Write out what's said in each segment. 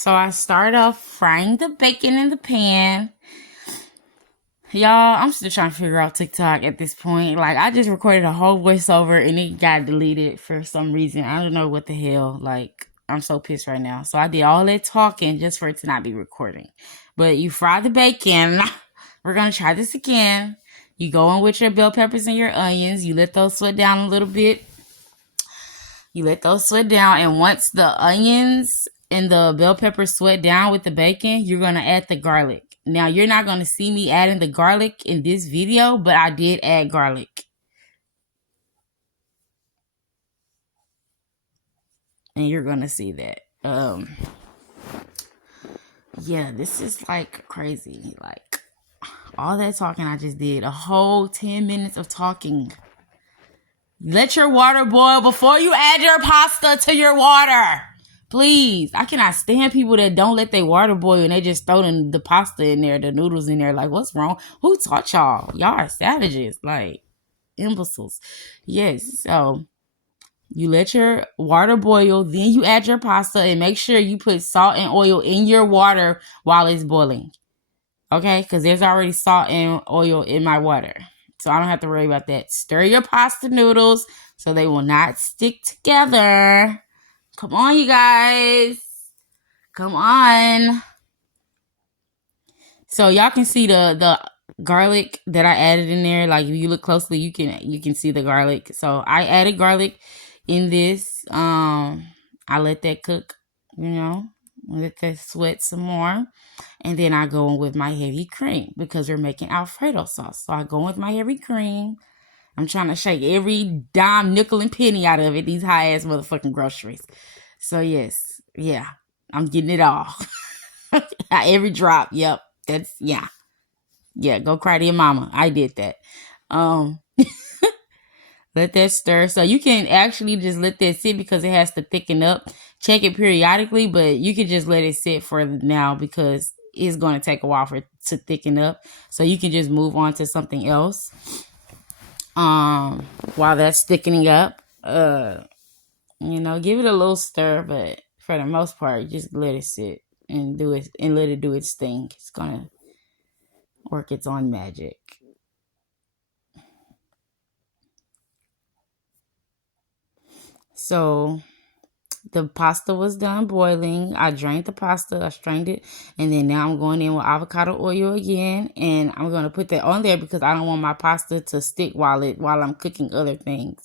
So I start off frying the bacon in the pan. Y'all, I'm still trying to figure out TikTok at this point. Like, I just recorded a whole voiceover and it got deleted for some reason. I don't know what the hell. Like, I'm so pissed right now. So I did all that talking just for it to not be recording. But you fry the bacon. We're going to try this again. You go in with your bell peppers and your onions. You let those sweat down a little bit. And once the onions and the bell peppers sweat down with the bacon, you're going to add the garlic. Now, you're not going to see me adding the garlic in this video, but I did add garlic. And you're going to see that. Yeah, this is like crazy. Like, all that talking I just did. A whole 10 minutes of talking. Let your water boil before you add your pasta to your water. Please. I cannot stand people that don't let their water boil and they just throw the pasta in there, the noodles in there. Like, what's wrong? Who taught y'all? Y'all are savages. Like, imbeciles. Yes. So, you let your water boil. Then you add your pasta and make sure you put salt and oil in your water while it's boiling. Okay? Because there's already salt and oil in my water. So I don't have to worry about that. Stir your pasta noodles so they will not stick together. Come on, you guys. Come on. So y'all can see the garlic that I added in there. Like if you look closely, you can see the garlic. So I added garlic in this. I let that cook, let that sweat some more. And then I go in with my heavy cream because we're making Alfredo sauce. So I go in with my heavy cream. I'm trying to shake every dime, nickel, and penny out of it. These high-ass motherfucking groceries. So, yes. Yeah. I'm getting it all. Every drop. Yep. That's, yeah. Yeah, go cry to your mama. I did that. Let that stir. So you can actually just let that sit because it has to thicken up. Check it periodically, but you can just let it sit for now because it's going to take a while for it to thicken up. So you can just move on to something else. While that's thickening up, give it a little stir, but for the most part, just let it sit and do it and let it do its thing. It's going to work its own magic. So the pasta was done boiling. I drained the pasta. I strained it. And then now I'm going in with avocado oil again. And I'm going to put that on there because I don't want my pasta to stick while I'm cooking other things.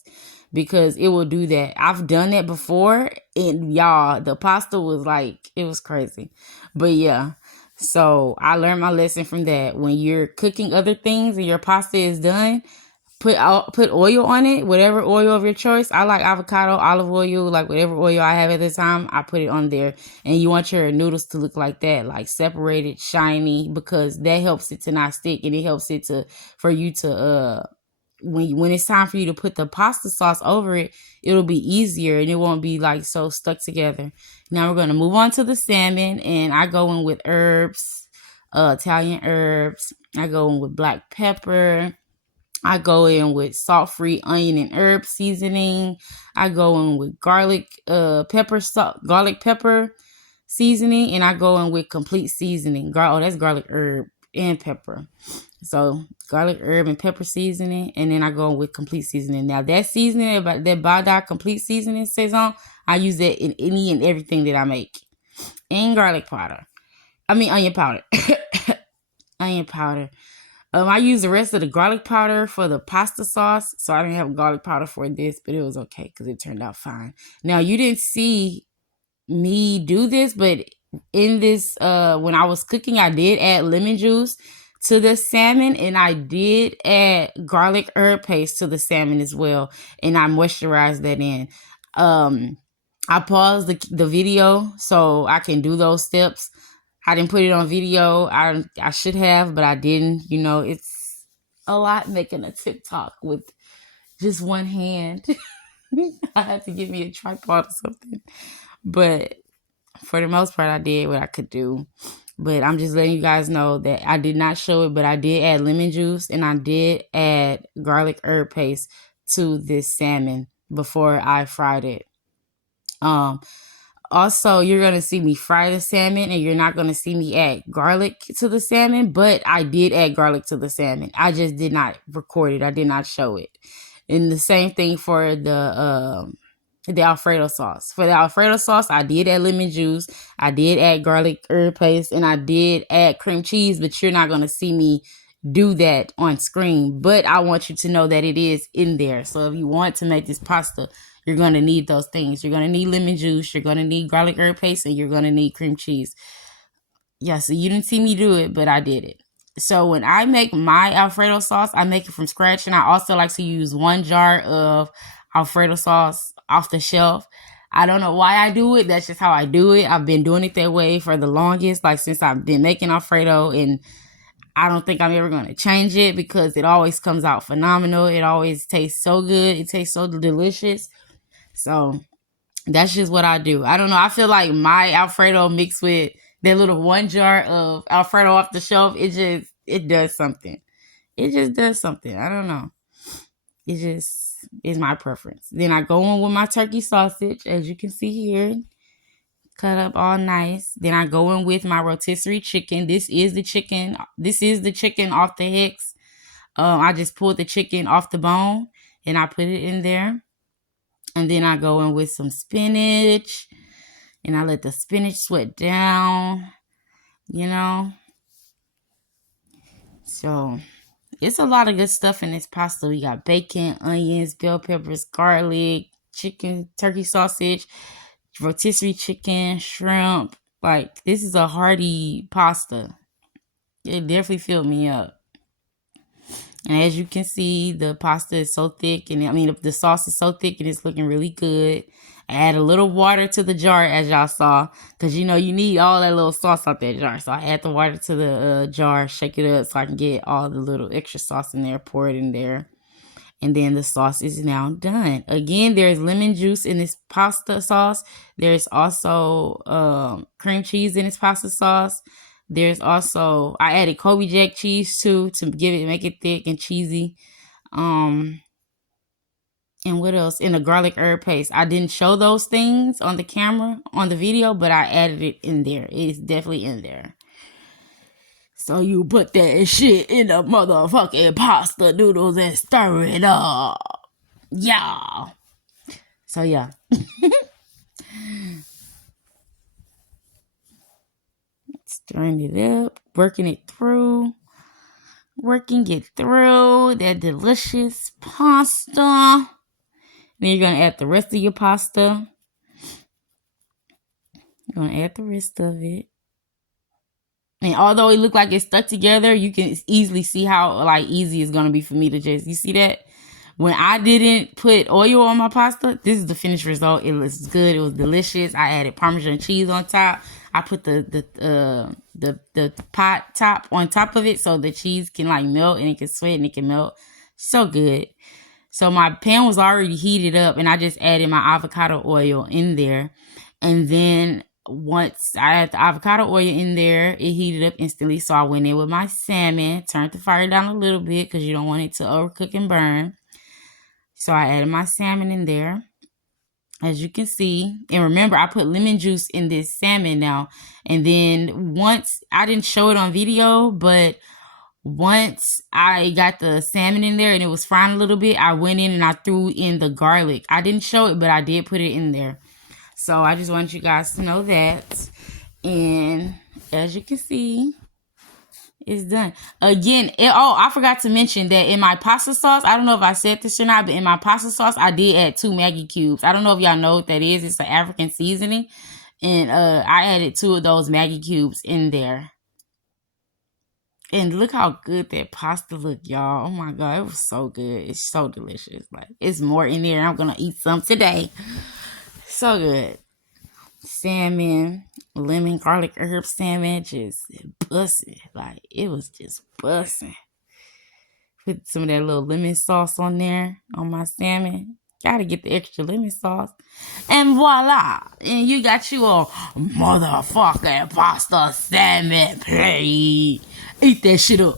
Because it will do that. I've done that before. And y'all, the pasta was like, it was crazy. But yeah. So I learned my lesson from that. When you're cooking other things and your pasta is done, put oil on it, whatever oil of your choice. I like avocado, olive oil, like whatever oil I have at the time, I put it on there. And you want your noodles to look like that, like separated, shiny, because that helps it to not stick, and it helps it for you to when it's time for you to put the pasta sauce over it, it'll be easier and it won't be like so stuck together. Now we're going to move on to the salmon, and I go in with herbs, Italian herbs. I go in with black pepper. I go in with salt-free onion and herb seasoning. I go in with garlic pepper seasoning, and I go in with complete seasoning. That's garlic, herb, and pepper. So garlic, herb, and pepper seasoning, and then I go in with complete seasoning. Now that seasoning, that Bada complete seasoning saison, I use that in any and everything that I make. And onion powder. Onion powder. I used the rest of the garlic powder for the pasta sauce, so I didn't have garlic powder for this, but it was okay because it turned out fine. Now, you didn't see me do this, but in this, when I was cooking, I did add lemon juice to the salmon, and I did add garlic herb paste to the salmon as well, and I moisturized that in. I paused the video so I can do those steps. I didn't put it on video. I should have, but I didn't. It's a lot making a TikTok with just one hand. I had to give me a tripod or something. But for the most part, I did what I could do. But I'm just letting you guys know that I did not show it, but I did add lemon juice and I did add garlic herb paste to this salmon before I fried it. Also, you're going to see me fry the salmon, and you're not going to see me add garlic to the salmon, but I did add garlic to the salmon. I just did not record it. I did not show it. And the same thing for the Alfredo sauce. For the Alfredo sauce, I did add lemon juice. I did add garlic herb paste, and I did add cream cheese, but you're not going to see me do that on screen. But I want you to know that it is in there. So if you want to make this pasta, you're going to need those things. You're going to need lemon juice. You're going to need garlic herb paste, and you're going to need cream cheese. Yeah, so you didn't see me do it, but I did it. So when I make my Alfredo sauce, I make it from scratch. And I also like to use 1 jar of Alfredo sauce off the shelf. I don't know why I do it. That's just how I do it. I've been doing it that way for the longest, like since I've been making Alfredo. And I don't think I'm ever going to change it because it always comes out phenomenal. It always tastes so good. It tastes so delicious. So that's just what I do. I don't know. I feel like my Alfredo mixed with that little 1 jar of Alfredo off the shelf, it does something. It just does something. I don't know. It just is my preference. Then I go in with my turkey sausage, as you can see here, cut up all nice. Then I go in with my rotisserie chicken. This is the chicken. This is the chicken off the hicks. I just pulled the chicken off the bone and I put it in there. And then I go in with some spinach and I let the spinach sweat down, you know. So it's a lot of good stuff in this pasta. We got bacon, onions, bell peppers, garlic, chicken, turkey sausage, rotisserie chicken, shrimp. Like, this is a hearty pasta. It definitely filled me up. And as you can see, the pasta is so thick, and the sauce is so thick and it's looking really good. I add a little water to the jar, as y'all saw, because you need all that little sauce out that jar. So I add the water to the jar, shake it up so I can get all the little extra sauce in there, pour it in there. And then the sauce is now done. Again, there's lemon juice in this pasta sauce. There's also cream cheese in this pasta sauce. There's also, I added Kobe Jack cheese too to make it thick and cheesy. And what else? In the garlic herb paste. I didn't show those things on the camera, on the video, but I added it in there. It's definitely in there. So you put that shit in the motherfucking pasta noodles and stir it up. Yeah. So yeah. Stirring it up, working it through that delicious pasta. Then you're going to add the rest of your pasta. You're going to add the rest of it. And although it looked like it's stuck together, you can easily see how easy it's going to be for me to you see that? When I didn't put oil on my pasta, this is the finished result. It looks good. It was delicious. I added Parmesan cheese on top. I put the pot top on top of it so the cheese can melt and it can sweat and it can melt. So good. So my pan was already heated up and I just added my avocado oil in there. And then once I had the avocado oil in there, it heated up instantly. So I went in with my salmon, turned the fire down a little bit because you don't want it to overcook and burn. So I added my salmon in there, as you can see. And remember, I put lemon juice in this salmon now. And then once, I didn't show it on video, but once I got the salmon in there and it was frying a little bit, I went in and I threw in the garlic. I didn't show it, but I did put it in there. So I just want you guys to know that. And as you can see, it's done. Again, I forgot to mention that in my pasta sauce, I don't know if I said this or not, but in my pasta sauce, I did add 2 Maggi cubes. I don't know if y'all know what that is. It's an African seasoning. And I added 2 of those Maggi cubes in there. And look how good that pasta looked, y'all. Oh my God, it was so good. It's so delicious. It's more in there. I'm going to eat some today. So good. Salmon, lemon, garlic, herb salmon, just busting. It was just busting. Put some of that little lemon sauce on there on my salmon. Gotta get the extra lemon sauce. And voila. And you got you a motherfucking pasta salmon plate. Eat that shit up.